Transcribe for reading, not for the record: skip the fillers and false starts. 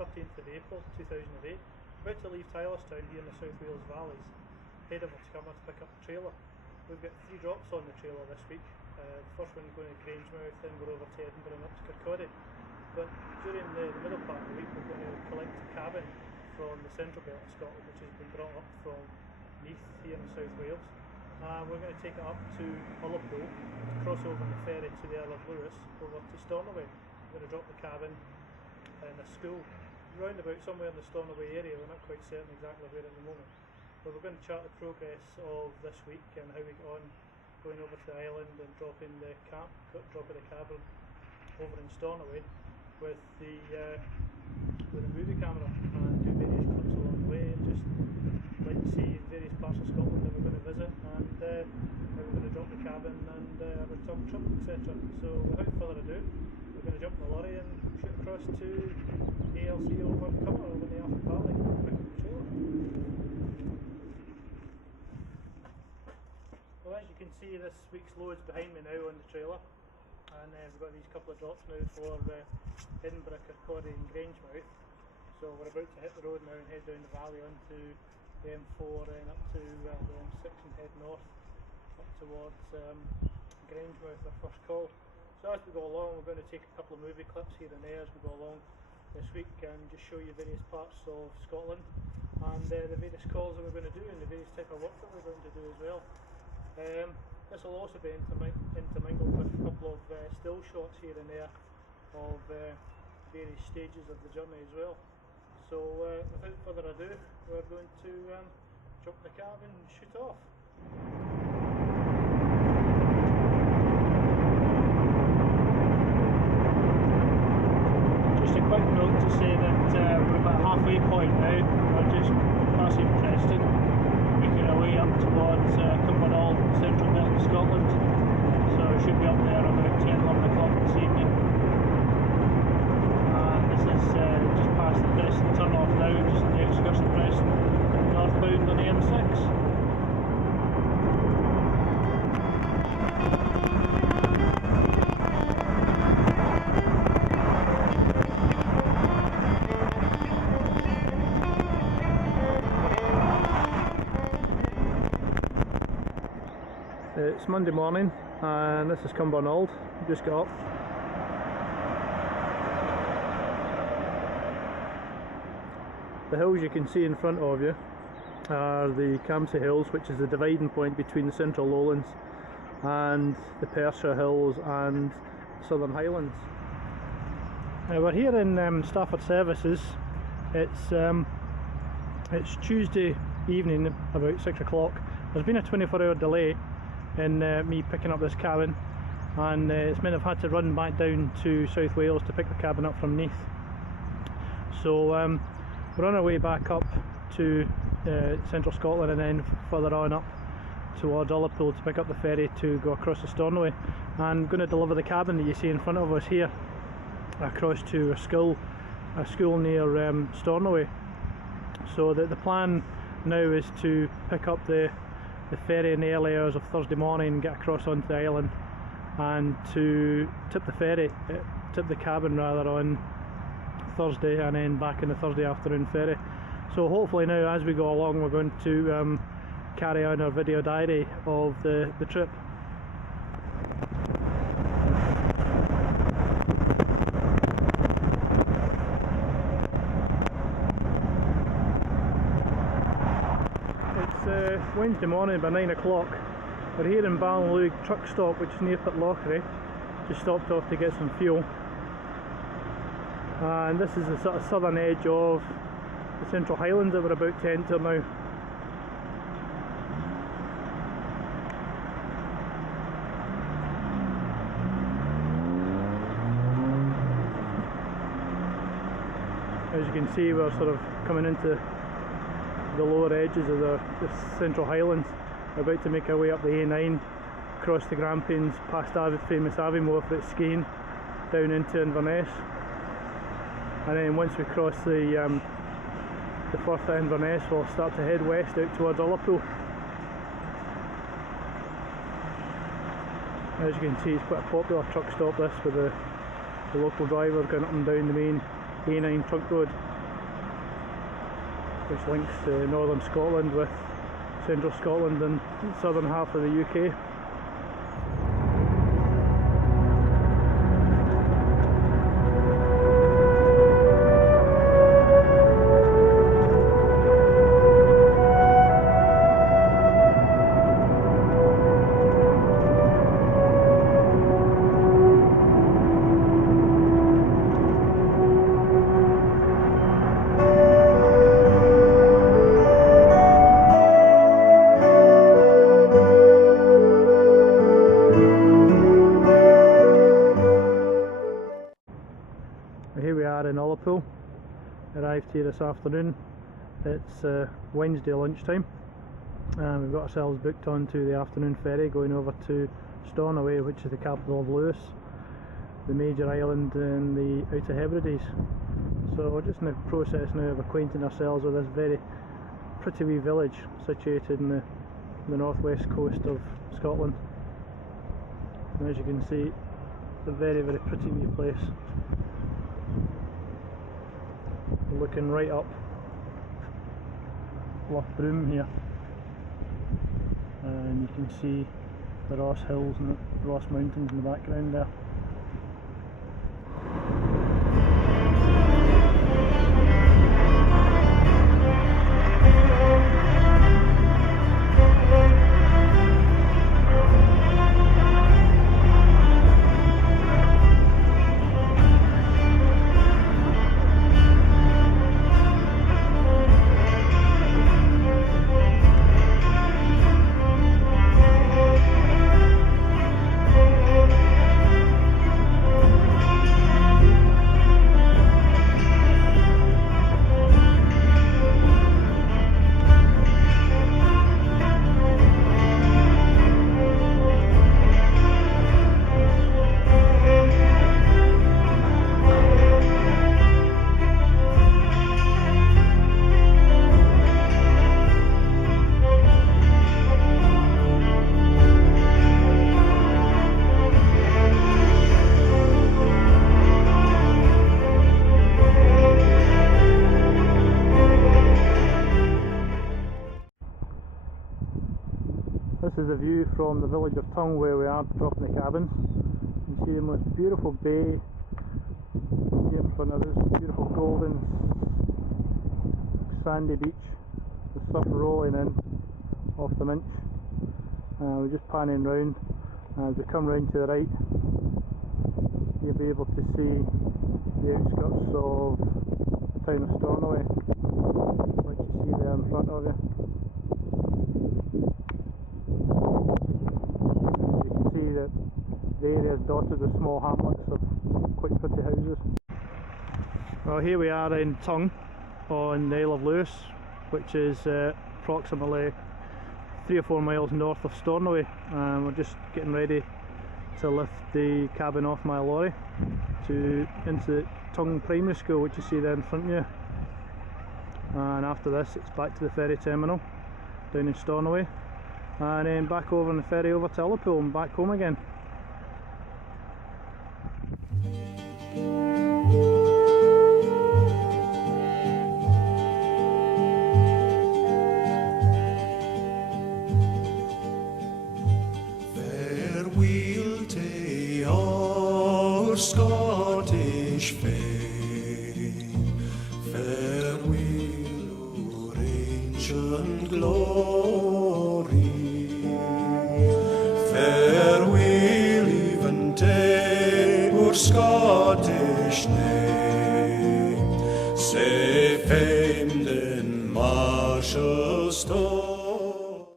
13th of April 2008. About to leave Tylerstown here in the South Wales Valleys, head over to Cumber to pick up the trailer. We've got 3 drops on the trailer this week. The first one going to Grangemouth, then we're over to Edinburgh and up to Kirkcaldy. But during the middle part of the week we're going to collect a cabin from the central belt of Scotland, which has been brought up from Neath here in South Wales. We're going to take it up to Ullapool, to cross over on the ferry to the Isle of Lewis, over to Stornoway. We're going to drop the cabin in a school round about somewhere in the Stornoway area. We're not quite certain exactly where at the moment, but we're going to chart the progress of this week and how we get on going over to the island and dropping the cabin over in Stornoway with the movie camera and do various clips along the way and just let you see various parts of Scotland that we're going to visit and how we're going to drop the cabin and return trip, etc. So without further ado, we're going to jump in the lorry and shoot across to ALC over in Cumber, over in the Neath Valley, and pick up the trailer. Well, as you can see, this week's load's behind me now on the trailer, and we've got these couple of drops now for Edinburgh, Kirkcaldy and Grangemouth. So we're about to hit the road now and head down the valley onto the M4 and up to the M6 and head north up towards Grangemouth, our first call. So as we go along, we're going to take a couple of movie clips here and there as we go along this week and just show you various parts of Scotland and the various calls that we're going to do and the various type of work that we're going to do as well. This will also be intermingled with a couple of still shots here and there of various stages of the journey as well. So without further ado, we're going to jump in the cab and shoot off. Just a quick note to say that we're about halfway point now. We're just passing testing, making our way up towards Cumbernauld, central belt of Scotland. So we should be up there about 10-11 o'clock this evening. This is just past the Preston turn off now, just on the outskirts of Preston, northbound on the M6. It's Monday morning and this is Cumbernauld. Just got up. The hills you can see in front of you are the Campsie Hills, which is the dividing point between the Central Lowlands and the Perthshire Hills and Southern Highlands. Now we're here in Stafford Services. It's Tuesday evening about 6 o'clock. There's been a 24-hour delay in me picking up this cabin, and it's meant I've had to run back down to South Wales to pick the cabin up from Neath. So we're on our way back up to central Scotland and then further on up towards Ullapool to pick up the ferry to go across to Stornaway. And I'm going to deliver the cabin that you see in front of us here across to a school near Stornaway. So the plan now is to pick up the ferry in the early hours of Thursday morning and get across onto the island, and to tip the cabin rather, on Thursday and then back in the Thursday afternoon ferry. So hopefully now as we go along we're going to carry on our video diary of the trip. It's Wednesday morning by 9 o'clock. We're here in Ballinlough truck stop, which is near Pitlochry. Just stopped off to get some fuel. And this is the sort of southern edge of the Central Highlands that we're about to enter now. As you can see, we're sort of coming into the lower edges of the Central Highlands. We're about to make our way up the A9, across the Grampians, past famous Aviemore for its skiing, down into Inverness. And then once we cross the Firth at Inverness, we'll start to head west out towards Ullapool. As you can see, it's quite a popular truck stop this, with the local drivers going up and down the main A9 trunk road. which links northern Scotland with central Scotland and southern half of the UK. Here we are in Ullapool. Arrived here this afternoon. It's Wednesday lunchtime, and we've got ourselves booked onto the afternoon ferry going over to Stornoway, which is the capital of Lewis, the major island in the Outer Hebrides. So we're just in the process now of acquainting ourselves with this very pretty wee village situated in the northwest coast of Scotland. And as you can see, it's a very pretty wee place. We're looking right up Loch Broom here, and you can see the Ross Hills and the Ross Mountains in the background there. This is a view from the village of Tunga where we are dropping the cabins. You can see the most beautiful bay here in front of us, beautiful golden sandy beach, the surf rolling in off the Minch. We're just panning round. As we come round to the right, you'll be able to see the outskirts of the town of Stornaway, which you see there in front of you. That the area is dotted with small hamlets of quite pretty houses. Well, here we are in Tunga on the Isle of Lewis, which is approximately 3 or 4 miles north of Stornaway, and we're just getting ready to lift the cabin off my lorry into the Tunga Primary School, which you see there in front of you. And after this it's back to the ferry terminal down in Stornaway, and then back over on the ferry over to Ullapool and back home again. Farewell to our Scottish fame, farewell our ancient glory. Farewell even to our Scottish name, sae famed in martial stone.